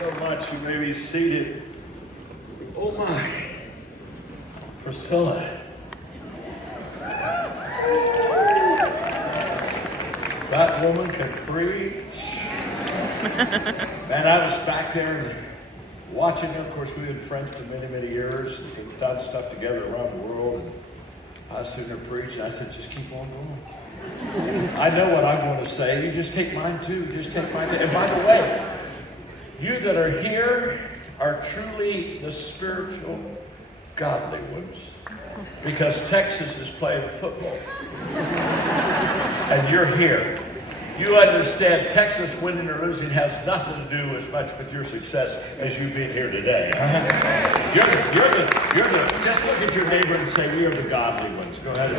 so much. You may be seated. Oh my. Priscilla. That woman can preach. And I was back there watching her. Of course, we've been friends for many, many years. We've done stuff together around the world. And I was sitting there preaching. I said, just keep on going. I know what I'm going to say. You just take mine too. Just take mine too. And by the way, you that are here are truly the spiritual godly ones. Because Texas is playing football. And you're here. You understand Texas winning or losing has nothing to do as much with your success as you being here today. Just look at your neighbor and say, we are the godly ones. Go ahead.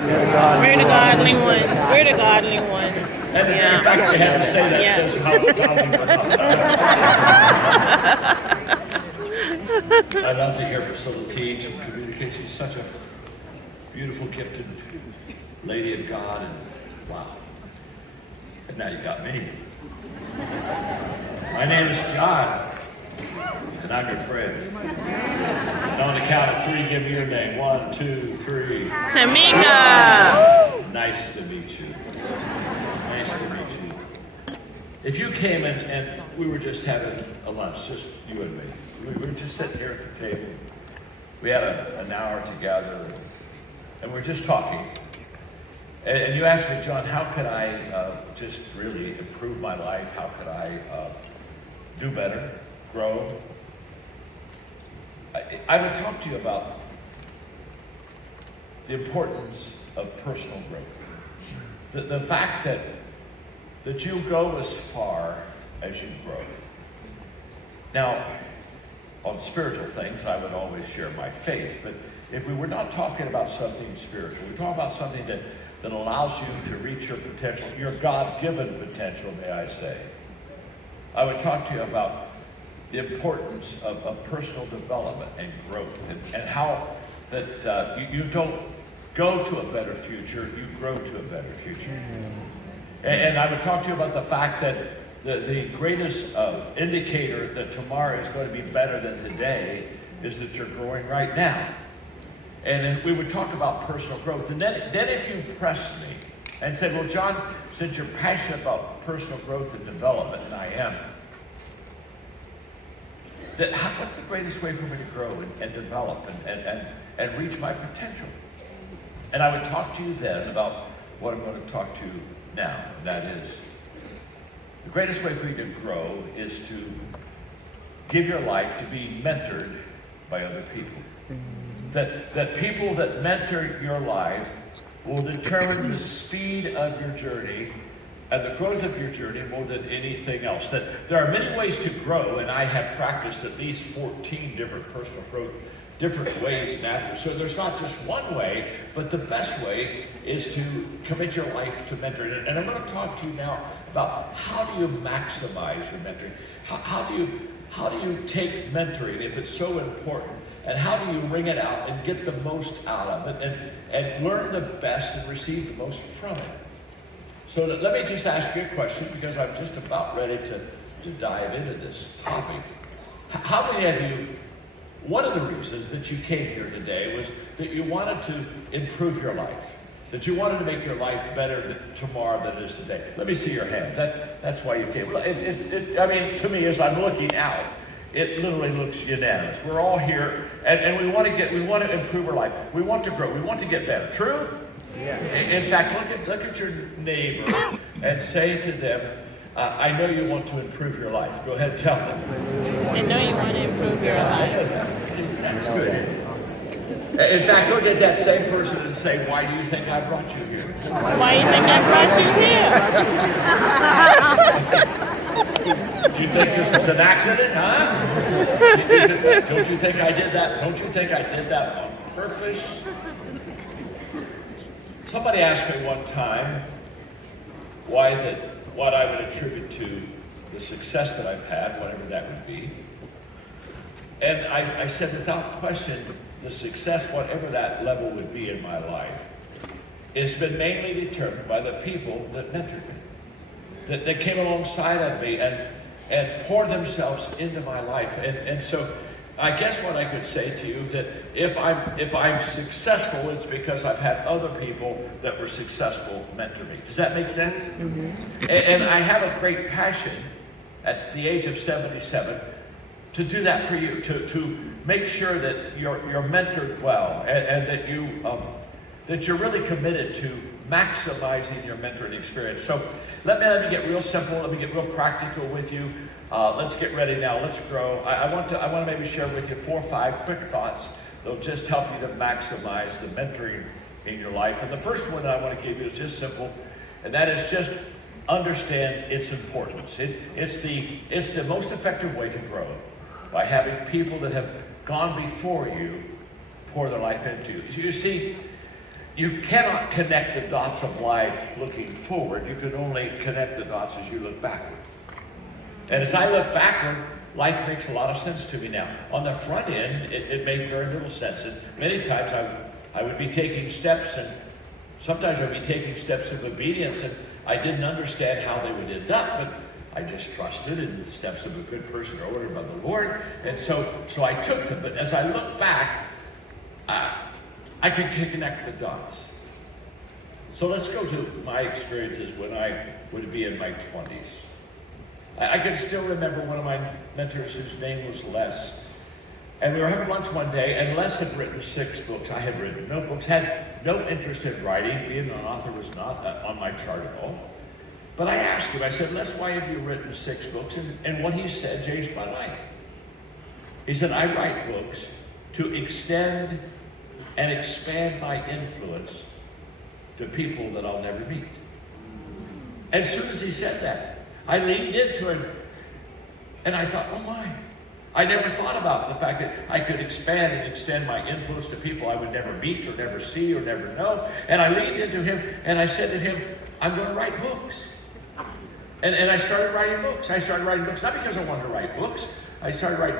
We're the godly ones. We're the godly ones. And in fact, we have to say that says how godly we're not. I love to hear Priscilla teach and communicate. She's such a beautiful, gifted lady of God, and wow. And now you got me. My name is John, and I'm your friend. And on the count of three, give me your name. 1, 2, 3. Tamika! Nice to meet you. Nice to meet you. If you came in and we were just having a lunch, just you and me. We were just sitting here at the table. We had an hour together, and we're just talking. And you asked me, John, how could I just really improve my life? How could I do better, grow? I would talk to you about the importance of personal growth. The fact that you go as far as you grow. Now, on spiritual things, I would always share my faith, but if we were not talking about something spiritual, we're talking about something that allows you to reach your potential, your God-given potential, may I say. I would talk to you about the importance of personal development and growth, and how that you don't go to a better future, you grow to a better future. And I would talk to you about the fact that the greatest indicator that tomorrow is going to be better than today is that you're growing right now. And then we would talk about personal growth. And then if you pressed me and said, well, John, since you're passionate about personal growth and development, and I am, what's the greatest way for me to grow and develop and reach my potential? And I would talk to you then about what I'm going to talk to you now, and that is, the greatest way for you to grow is to give your life to be mentored by other people. That people that mentor your life will determine the speed of your journey and the growth of your journey more than anything else. That there are many ways to grow, and I have practiced at least 14 different personal growth, different ways now. So there's not just one way, but the best way is to commit your life to mentoring. And I'm going to talk to you now about how do you maximize your mentoring? How do you take mentoring if it's so important? And how do you wring it out and get the most out of it and learn the best and receive the most from it? So let me just ask you a question, because I'm just about ready to dive into this topic. How many of you, one of the reasons that you came here today was that you wanted to improve your life, that you wanted to make your life better tomorrow than it is today? Let me see your hand. That's why you came. I mean, to me, as I'm looking out, it literally looks unanimous. We're all here, and we want to improve our life. We want to grow. We want to get better. True? Yeah. In fact, look at your neighbor and say to them, I know you want to improve your life. Go ahead and tell them. I know you want to improve your life. See, that's good. In fact, look at that same person and say, why do you think I brought you here? Why do you think I brought you here? Do you think this was an accident, huh? Don't you think I did that? Don't you think I did that on purpose? Somebody asked me one time what I would attribute to the success that I've had, whatever that would be. And I said, without question, the success, whatever that level would be in my life, has been mainly determined by the people that mentored me, that came alongside of me and pour themselves into my life. And so I guess what I could say to you that if I'm successful, it's because I've had other people that were successful mentor me. Does that make sense? Mm-hmm. And I have a great passion at the age of 77 to do that for you, to make sure that you're mentored well, and that you're really committed to maximizing your mentoring experience. So let me get real simple. Let me get real practical with you. Let's get ready now. Let's grow. I want to maybe share with you 4 or 5 quick thoughts that'll just help you to maximize the mentoring in your life. And the first one that I want to give you is just simple, and that is just understand its importance. It's the most effective way to grow, by having people that have gone before you pour their life into you. You see, you cannot connect the dots of life looking forward. You can only connect the dots as you look backward. And as I look backward, life makes a lot of sense to me now. On the front end, it made very little sense. And many times I would be taking steps, and sometimes I'd be taking steps of obedience, and I didn't understand how they would end up, but I just trusted in the steps of a good person are ordered by the Lord. And so I took them. But as I look back, I can connect the dots. So let's go to my experiences when I would be in my 20s. I can still remember one of my mentors whose name was Les. And we were having lunch one day, and Les had written 6 books. I had written no books, had no interest in writing. Being an author was not on my chart at all. But I asked him, I said, Les, why have you written 6 books? And what he said changed my life. He said, I write books to extend and expand my influence to people that I'll never meet. As soon as he said that, I leaned into him, and I thought, oh my. I never thought about the fact that I could expand and extend my influence to people I would never meet or never see or never know. And I leaned into him, and I said to him, I'm going to write books. And I started writing books. I started writing books not because I wanted to write books. I started writing books